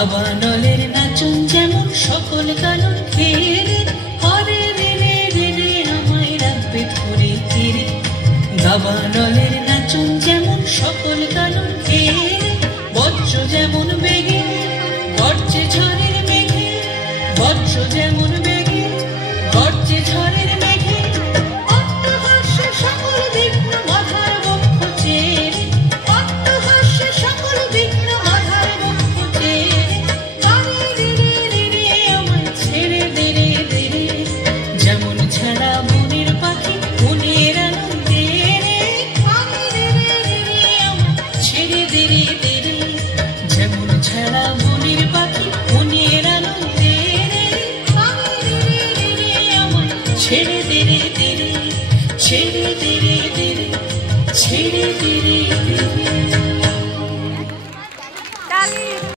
দাবানলের নাচন যেমন সকল কানন ফেরে, হরে রে রে রে রে আমায় রাখবে ধরে ধীরে। দাবানলের নাচন যেমন সকল কানন ফেরে, বজ্র যেমন বেগে গর্জে ঝড়ের মেঘে, বজ্র যেমন